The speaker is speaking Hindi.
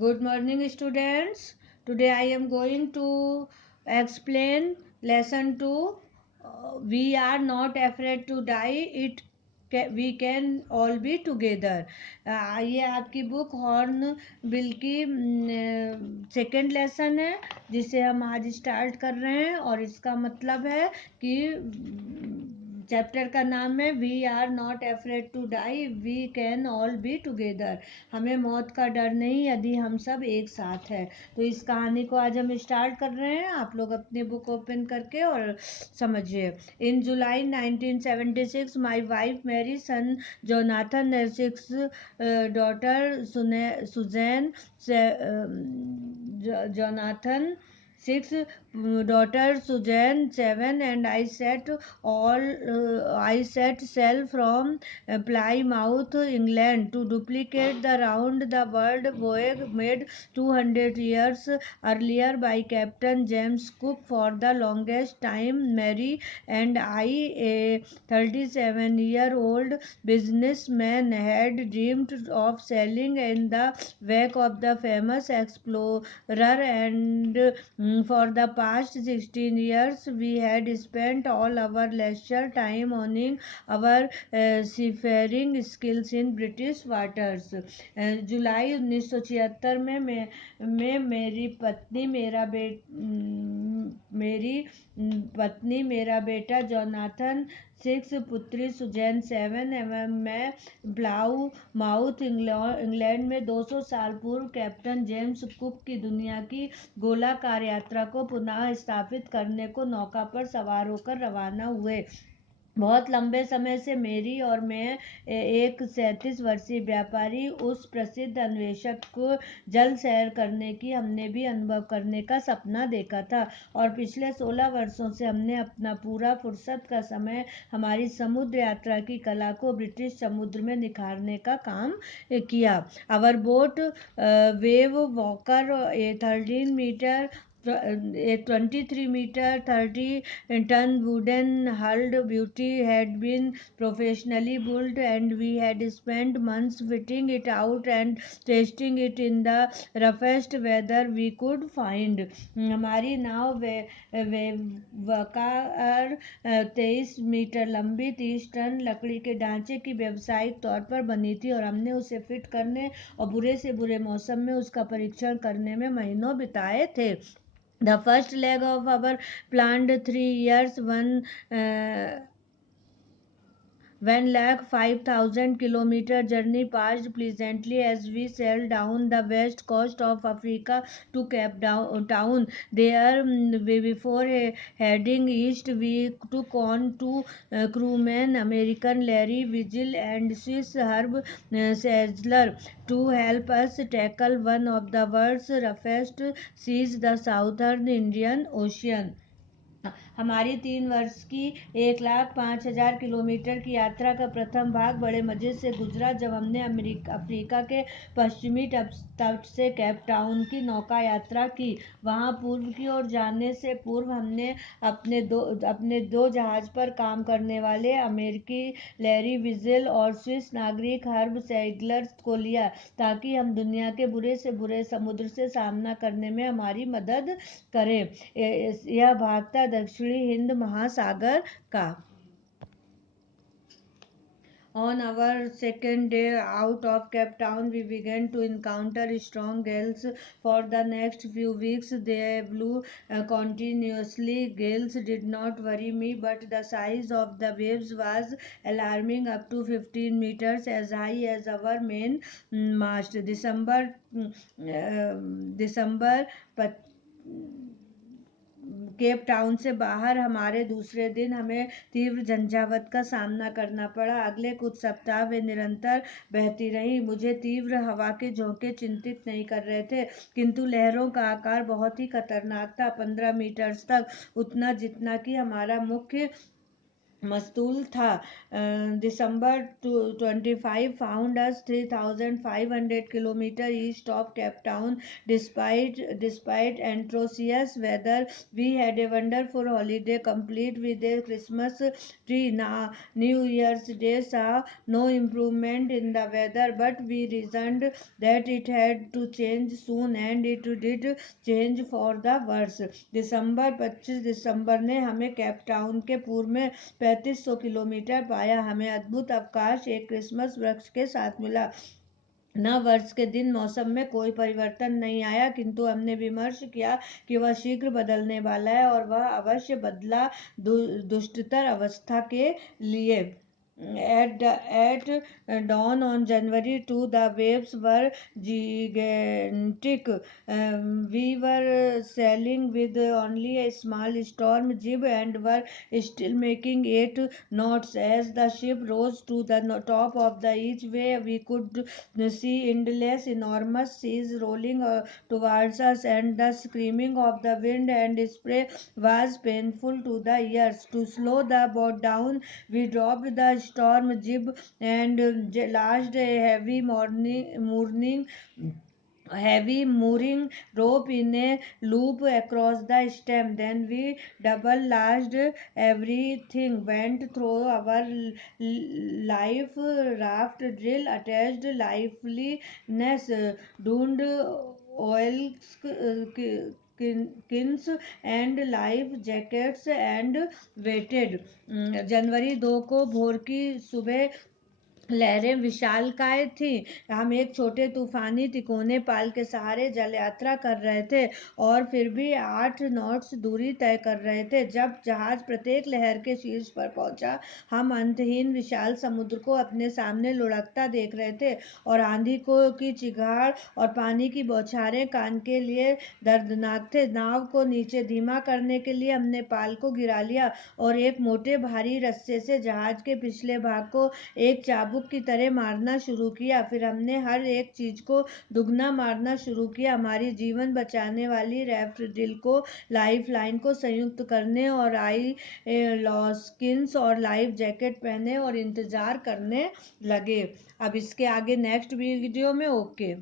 Good morning, students. Today I am going to explain lesson 2. We are not afraid to die. We can all be together. ये आपकी बुक हॉर्न बिल की सेकेंड लेसन है जिसे हम आज स्टार्ट कर रहे हैं और इसका मतलब है कि चैप्टर का नाम है we are not afraid to die, we can all be together. हमें मौत का डर नहीं यदि हम सब एक साथ हैं। तो इस कहानी को आज हम स्टार्ट कर रहे हैं। आप लोग अपनी बुक ओपन करके और समझिए। In July 1976 my wife Mary son Jonathan six daughter Suzanne Jonathan six daughter Suzanne seven, and I set sail from Plymouth, England, to duplicate the round the world voyage made 200 years earlier by Captain James Cook. For the longest time, Mary and I, a 37-year-old businessman, had dreamed of sailing in the wake of the famous explorer, and for the past 16 years, we had spent all our leisure time honing our seafaring skills in British waters. जुलाई 1976 में मेरी पत्नी मेरा बेटा जोनाथन सिक्स, पुत्री सुजैन सेवन एवं मैं ब्लाउ माउथ इंग्लैंड में 200 साल पूर्व कैप्टन जेम्स कुक की दुनिया की गोलाकार यात्रा को पुनः स्थापित करने को नौका पर सवार होकर रवाना हुए। बहुत लंबे समय से मेरी और मैं एक 37 वर्षीय व्यापारी उस प्रसिद्ध अन्वेषक को जल सैर करने की हमने भी अनुभव करने का सपना देखा था, और पिछले 16 वर्षों से हमने अपना पूरा फुर्सत का समय हमारी समुद्र यात्रा की कला को ब्रिटिश समुद्र में निखारने का काम किया। Our boat Wave Walker, a 13 metre a 23-meter 30-ton wooden hulled beauty, had been professionally built, and we had spent months fitting it out and testing it in the roughest weather we could find. हमारी नाव वकार 23 मीटर लंबी 30 टन लकड़ी के ढांचे की व्यावसायिक तौर पर बनी थी, और हमने उसे फिट करने और बुरे से बुरे मौसम में उसका परीक्षण करने में महीनों बिताए थे। The first leg of our planned 3 years when lakh 5,000 kilometer journey passed pleasantly as we sailed down the west coast of Africa to Cape Town. There, before heading east, we took on two crewmen, American Larry Vigil and Swiss Herb Sadler, to help us tackle one of the world's roughest seas, the Southern Indian Ocean. हमारी 3 वर्ष की 1,05,000 किलोमीटर की यात्रा का प्रथम भाग बड़े मज़े से गुजरा जब हमने अफ्रीका के पश्चिमी तट से केप टाउन की नौका यात्रा की। वहां पूर्व की ओर जाने से पूर्व हमने अपने दो जहाज पर काम करने वाले अमेरिकी लैरी विजिल और स्विस नागरिक हर्ब सैगलर को लिया, ताकि हम दुनिया के बुरे से बुरे समुद्र से सामना करने में हमारी मदद करें। यह भाग था दक्षिणी हिंद महासागर का। On our second day out of Cape Town, we began to encounter strong gales. For the next few weeks, they blew continuously. Gales did not worry me, but the size of the waves was alarming, up to 15 meters, as high as our main mast. December Cape Town से बाहर हमारे दूसरे दिन हमें तीव्र झंझावत का सामना करना पड़ा। अगले कुछ सप्ताह वे निरंतर बहती रही। मुझे तीव्र हवा के झोंके चिंतित नहीं कर रहे थे, किंतु लहरों का आकार बहुत ही खतरनाक था, 15 मीटर तक, उतना जितना कि हमारा मुख्य मस्तूल था. December 25 found us 3,500 kilometers east of Cape Town. Despite atrocious weather, we had a wonderful holiday, complete with a Christmas tree. Now, New Year's Day saw no improvement in the weather, but we reasoned that it had to change soon, and it did change for the worse. 25 दिसंबर ने हमें केप टाउन के पूर्व में 3500 किलोमीटर पाया. हमें अद्भुत अवकाश एक क्रिसमस वृक्ष के साथ मिला. न वर्ष के दिन मौसम में कोई परिवर्तन नहीं आया, किंतु हमने विमर्श किया कि वह शीघ्र बदलने वाला है, और वह अवश्य बदला दुष्टर अवस्था के लिए. At dawn on January 2, the waves were gigantic. We were sailing with only a small storm jib and were still making 8 knots. As the ship rose to the top of the each wave, we could see endless, enormous seas rolling towards us, and the screaming of the wind and spray was painful to the ears. To slow the boat down, we dropped the storm jib and lashed a heavy mooring rope in a loop across the stem. Then we double lashed everything, went through our life raft drill, attached lifeliness, doomed oil kins and life jackets, and waited. जनवरी 2 को भोर की सुबह लहरें विशालकाय थी. हम एक छोटे तूफानी तिकोने पाल के सहारे जल यात्रा कर रहे थे, और फिर भी 8 नॉट्स दूरी तय कर रहे थे. जब जहाज प्रत्येक लहर के शीर्ष पर पहुंचा, हम अंतहीन विशाल समुद्र को अपने सामने लुढ़कता देख रहे थे, और आंधी को की चिगाड़ और पानी की बौछारें कान के लिए दर्दनाक थे. नाव को नीचे धीमा करने के लिए हमने पाल को गिरा लिया, और एक मोटे भारी रस्से से जहाज के पिछले भाग को एक चाबुक की तरह मारना शुरू किया. फिर हमने हर एक चीज को दुगना मारना शुरू किया. हमारी जीवन बचाने वाली राफ्ट ड्रिल को, लाइफ लाइन को संयुक्त करने, और आई लॉस्किन्स और लाइफ जैकेट पहने और इंतजार करने लगे. अब इसके आगे नेक्स्ट वीडियो में. ओके.